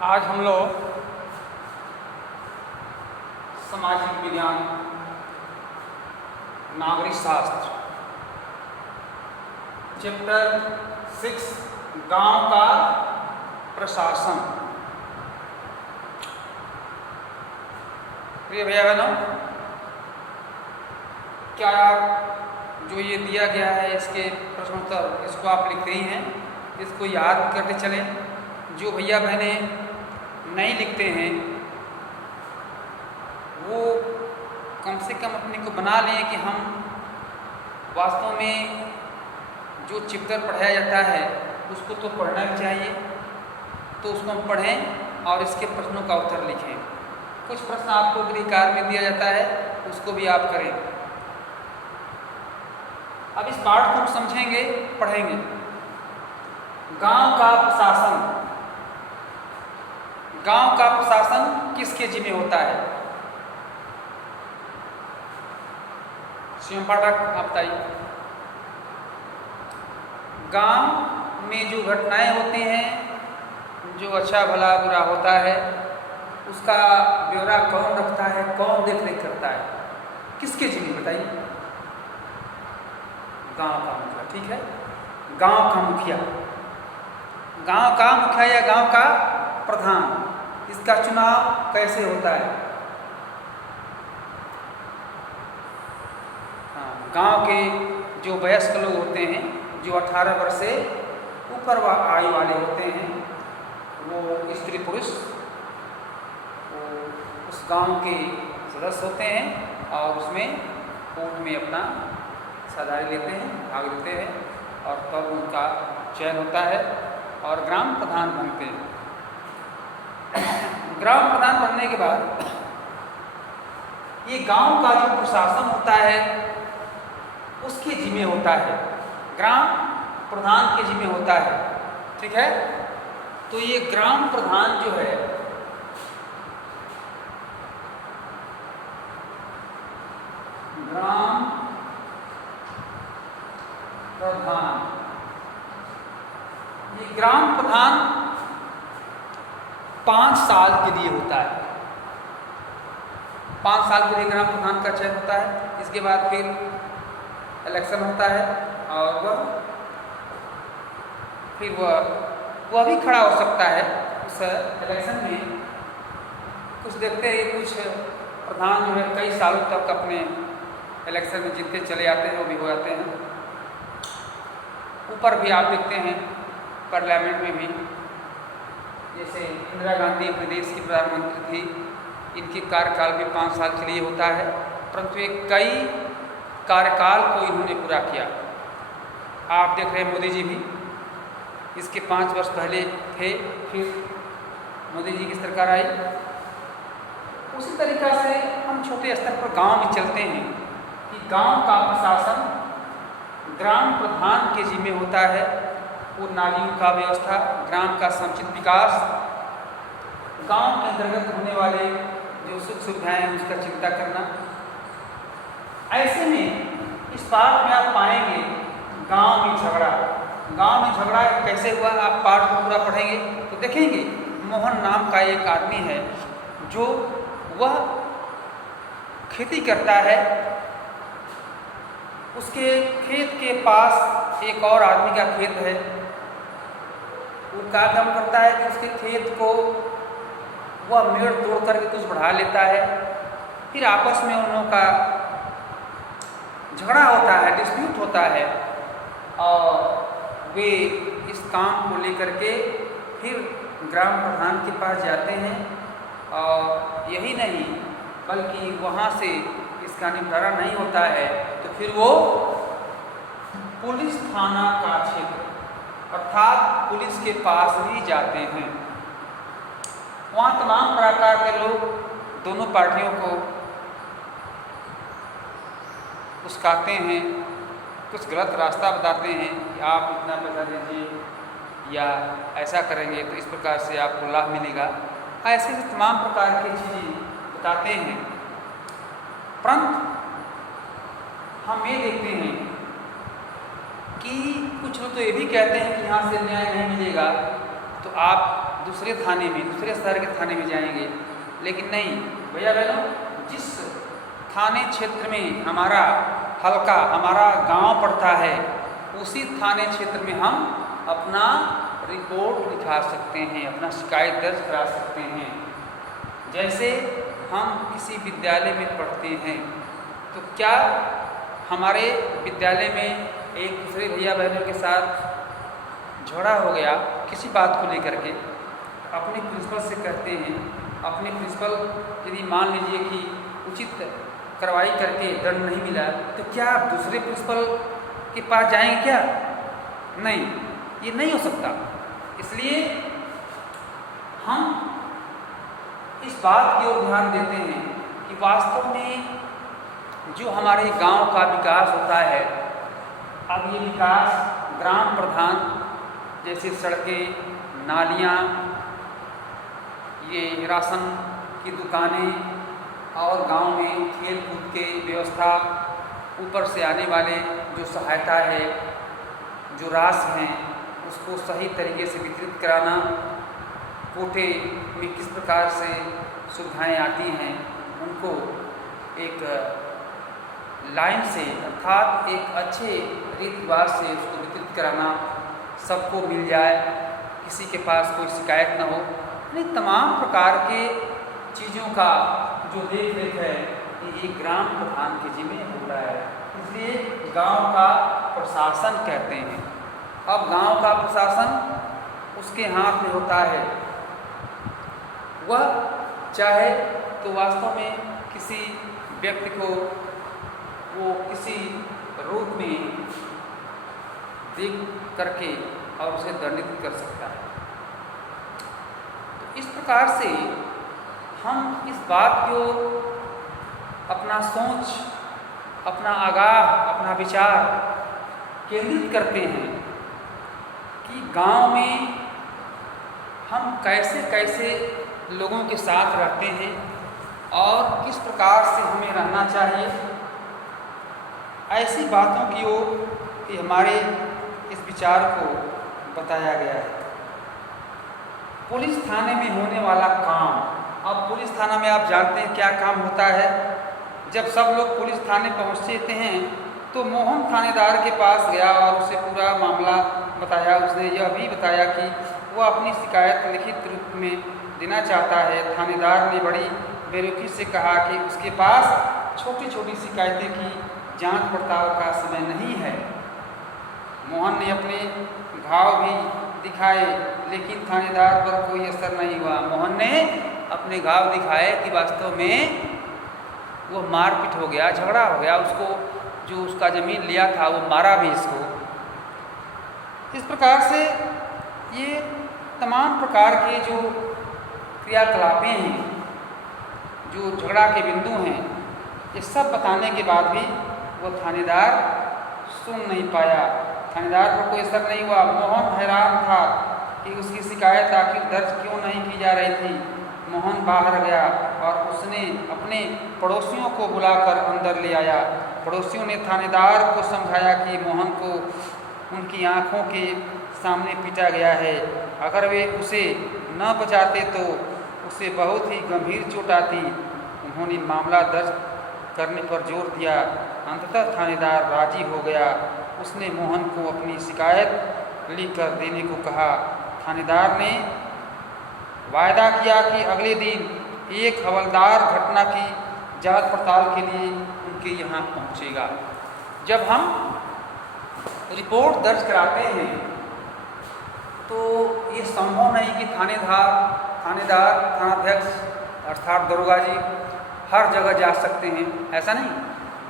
आज हम लोग सामाजिक विज्ञान, नागरिक शास्त्र, चैप्टर 6 गांव का प्रशासन। प्रिय भैया बहनों, क्या जो ये दिया गया है इसके प्रश्नोत्तर इसको आप लिख रही हैं, इसको याद करते चलें। जो भैया बहने नहीं लिखते हैं वो कम से कम अपने को बना लें कि हम वास्तव में जो चैप्टर पढ़ाया जाता है उसको तो पढ़ना भी चाहिए, तो उसको हम पढ़ें और इसके प्रश्नों का उत्तर लिखें। कुछ प्रश्न आपको गृह कार्य में दिया जाता है, उसको भी आप करें। अब इस पाठ को हम समझेंगे, पढ़ेंगे। गांव का प्रशासन। गांव का प्रशासन किसके जिम्मे होता है? स्वयं पाठक आप बताइए। गांव में जो घटनाएं होती हैं, जो अच्छा भला बुरा होता है, उसका ब्यौरा कौन रखता है, कौन देख रेख करता है, किसके जिम्मे बताइए? गांव का मुखिया। ठीक है, गांव का मुखिया। गांव का मुखिया या गांव का प्रधान, इसका चुनाव कैसे होता है? गांव के जो वयस्क लोग होते हैं, जो 18 वर्ष से ऊपर आयु वाले होते हैं, वो स्त्री पुरुष वो उस गांव के सदस्य होते हैं और उसमें वोट में अपना हिस्सेदारी लेते हैं, भाग लेते हैं और तब उनका चयन होता है और ग्राम प्रधान बनते हैं। ग्राम प्रधान बनने के बाद ये गांव का जो प्रशासन होता है उसके जिम्मे होता है, ग्राम प्रधान के जिम्मे होता है। ठीक है, तो ये ग्राम प्रधान जो है ग्राम प्रधान, ये ग्राम प्रधान 5 साल के लिए होता है। 5 साल के लिए ग्राम प्रधान का चयन होता है। इसके बाद फिर इलेक्शन होता है और वह भी खड़ा हो सकता है उस इलेक्शन में। कुछ देखते हैं, कुछ प्रधान जो है कई सालों तक अपने इलेक्शन में जीतते चले आते हैं, वो भी हो जाते हैं। ऊपर भी आप देखते हैं पार्लियामेंट में भी, जैसे इंदिरा गांधी अपने देश की प्रधानमंत्री थी, इनकी कार्यकाल भी 5 साल के लिए होता है, परंतु ये कई कार्यकाल को इन्होंने पूरा किया। आप देख रहे हैं मोदी जी भी इसके 5 वर्ष पहले थे, फिर मोदी जी की सरकार आई। उसी तरीक़ा से हम छोटे स्तर पर गांव में चलते हैं कि गांव का प्रशासन ग्राम प्रधान के जिम्मे होता है। वो नालियों का व्यवस्था, ग्राम का समुचित विकास, गांव के अंतर्गत होने वाले जो सुख सुविधाएं हैं उसका चिंता करना। ऐसे में इस पाठ में आप पाएंगे गांव में झगड़ा। गांव में झगड़ा कैसे हुआ, आप पाठ को पूरा पढ़ेंगे तो देखेंगे। मोहन नाम का एक आदमी है जो वह खेती करता है, उसके खेत के पास एक और आदमी का खेत है। वो क्या काम करता है कि उसके खेत को वह मेड़ तोड़ करके कुछ बढ़ा लेता है, फिर आपस में उन लोगों का झगड़ा होता है, डिस्प्यूट होता है और वे इस काम को लेकर के फिर ग्राम प्रधान के पास जाते हैं। और यही नहीं बल्कि वहाँ से इसका निपटारा नहीं होता है तो फिर वो पुलिस थाना का क्षेत्र अर्थात पुलिस के पास ही जाते हैं। वहाँ तमाम प्रकार के लोग दोनों पार्टियों को उस्काते हैं, कुछ गलत रास्ता बताते हैं कि आप इतना पैसा दीजिए या ऐसा करेंगे तो इस प्रकार से आपको लाभ मिलेगा। ऐसे तमाम प्रकार की चीज़ें बताते हैं, परंतु हम ये देखते हैं कि कुछ लोग तो ये भी कहते हैं कि यहाँ से न्याय नहीं मिलेगा तो आप दूसरे थाने में, दूसरे शहर के थाने में जाएंगे। लेकिन नहीं भैया बहनों, जिस थाने क्षेत्र में हमारा हल्का, हमारा गांव पड़ता है, उसी थाने क्षेत्र में हम अपना रिपोर्ट लिखा सकते हैं, अपना शिकायत दर्ज करा सकते हैं। जैसे हम किसी विद्यालय में पढ़ते हैं तो क्या हमारे विद्यालय में एक दूसरे भैया बहनों के साथ झगड़ा हो गया किसी बात को लेकर के, अपने प्रिंसिपल से कहते हैं, अपने प्रिंसिपल यदि मान लीजिए कि उचित कार्रवाई करके दंड नहीं मिला, तो क्या आप दूसरे प्रिंसिपल के पास जाएंगे क्या? नहीं, ये नहीं हो सकता। इसलिए हम इस बात की ओर ध्यान देते हैं कि वास्तव में जो हमारे गांव का विकास होता है, अब ये विकास ग्राम प्रधान जैसे सड़कें, नालियाँ, ये राशन की दुकानें और गांव में खेल कूद के व्यवस्था, ऊपर से आने वाले जो सहायता है, जो राशि हैं, उसको सही तरीके से वितरित कराना, कोटे में किस प्रकार से सुविधाएं आती हैं, उनको एक लाइन से अर्थात एक अच्छे रीति रिवाज से उसको वितरित कराना, सबको मिल जाए, किसी के पास कोई शिकायत न हो। यानी तमाम प्रकार के चीज़ों का जो देख रेख है ये ग्राम प्रधान के जिम्मे होता है। इसलिए गांव का प्रशासन कहते हैं। अब गांव का प्रशासन उसके हाथ में होता है, वह चाहे तो वास्तव में किसी व्यक्ति को वो किसी रूप में देख करके और उसे दंडित कर सकता है। तो इस प्रकार से हम इस बात को अपना सोच, अपना आगाह, अपना विचार केंद्रित करते हैं कि गांव में हम कैसे कैसे लोगों के साथ रहते हैं और किस प्रकार से हमें रहना चाहिए। ऐसी बातों की ओर हमारे इस विचार को बताया गया है। पुलिस थाने में होने वाला काम, अब पुलिस थाना में आप जानते हैं क्या काम होता है। जब सब लोग पुलिस थाने पहुँचते हैं तो मोहन थानेदार के पास गया और उसे पूरा मामला बताया। उसने यह भी बताया कि वह अपनी शिकायत लिखित रूप में देना चाहता है। थानेदार ने बड़ी बेरुखी से कहा कि उसके पास छोटी छोटी शिकायतें की जांच पड़ताल का समय नहीं है। मोहन ने अपने घाव भी दिखाए लेकिन थानेदार पर कोई असर नहीं हुआ। मोहन ने अपने घाव दिखाए कि वास्तव में वो मारपीट हो गया, झगड़ा हो गया, उसको जो उसका ज़मीन लिया था वो मारा भी इसको। इस प्रकार से ये तमाम प्रकार के जो क्रियाकलापें हैं, जो झगड़ा के बिंदु हैं, ये सब बताने के बाद भी वो थानेदार सुन नहीं पाया। थानेदार पर कोई असर नहीं हुआ। मोहन हैरान था कि उसकी शिकायत आखिर दर्ज क्यों नहीं की जा रही थी। मोहन बाहर गया और उसने अपने पड़ोसियों को बुलाकर अंदर ले आया। पड़ोसियों ने थानेदार को समझाया कि मोहन को उनकी आंखों के सामने पीटा गया है, अगर वे उसे न बचाते तो उसे बहुत ही गंभीर चोट आती। उन्होंने मामला दर्ज करने पर जोर दिया। अंततः थानेदार राजी हो गया। उसने मोहन को अपनी शिकायत लिखकर देने को कहा। थानेदार ने वायदा किया कि अगले दिन एक हवलदार घटना की जांच पड़ताल के लिए उनके यहाँ पहुँचेगा। जब हम रिपोर्ट दर्ज कराते हैं तो ये संभव नहीं कि थानेदार, थानाध्यक्ष अर्थात दरोगा जी हर जगह जा सकते हैं, ऐसा नहीं।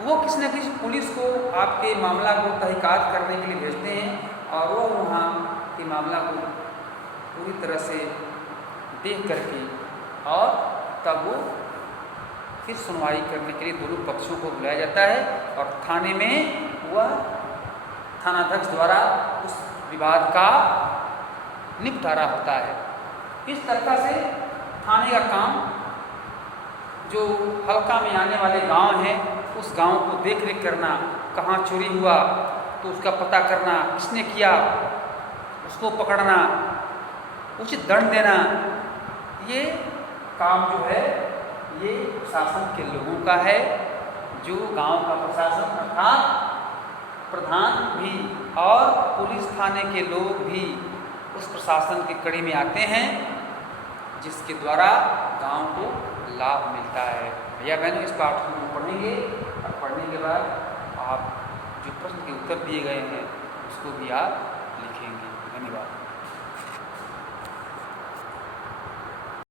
वो किसी न किसी पुलिस को आपके मामला को तहकीकात करने के लिए भेजते हैं और वो वहाँ के मामला को पूरी तरह से देख करके और तब वो फिर सुनवाई करने के लिए दोनों पक्षों को बुलाया जाता है और थाने में वह थानाध्यक्ष द्वारा उस विवाद का निपटारा होता है। इस तरह से थाने का काम जो हल्का में आने वाले गांव हैं उस गांव को देख रेख करना, कहाँ चोरी हुआ तो उसका पता करना, किसने किया उसको पकड़ना, उचित दंड देना, ये काम जो है ये प्रशासन के लोगों का है। जो गांव का प्रशासन अर्थात प्रधान भी और पुलिस थाने के लोग भी उस प्रशासन की कड़ी में आते हैं, जिसके द्वारा गांव को लाभ मिलता है। भैया बहनों, इस पाठ्यक्रम को पढ़ेंगे और पढ़ने के बाद आप जो प्रश्न के उत्तर दिए गए हैं उसको भी आप